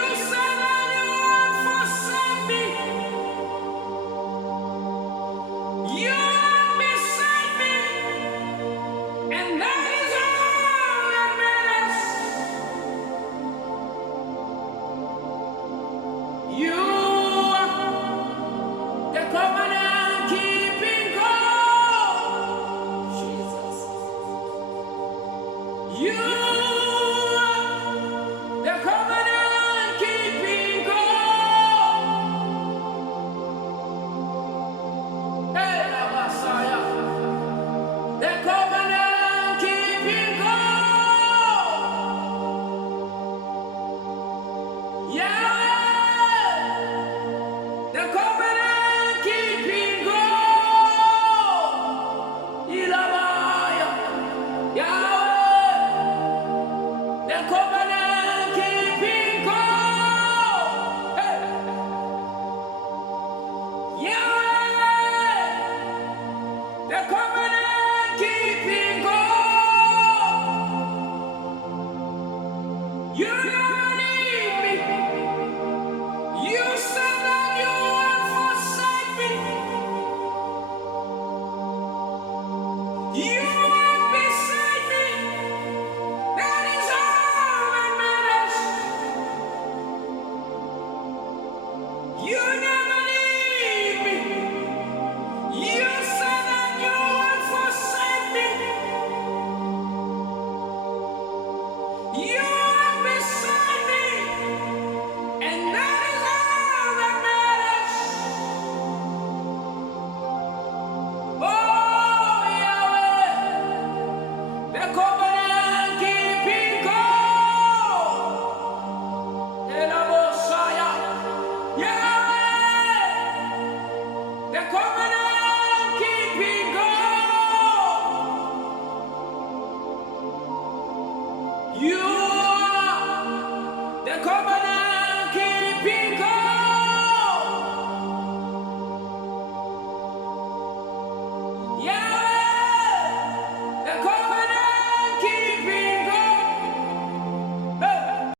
said that you would forsake me. You are beside me, and that is all that matters. You are the covenant keeping God. Jesus. You are the covenant keeping God. Hey, Messiah. The covenant keeping God. Yeah. The covenant keeping God. Ilabaya. Yahweh. The covenant keeping God. Hey. Yahweh. The covenant keeping God. You never leave me. You said that you would forsake me. You are beside me. That is all that matters. You never leave me. You said that you would forsake me. You are beside me, and that is all that matters. Oh, Yahweh, the covenant keeping God. Elabosaya. Yahweh, the covenant keeping God. You are the covenant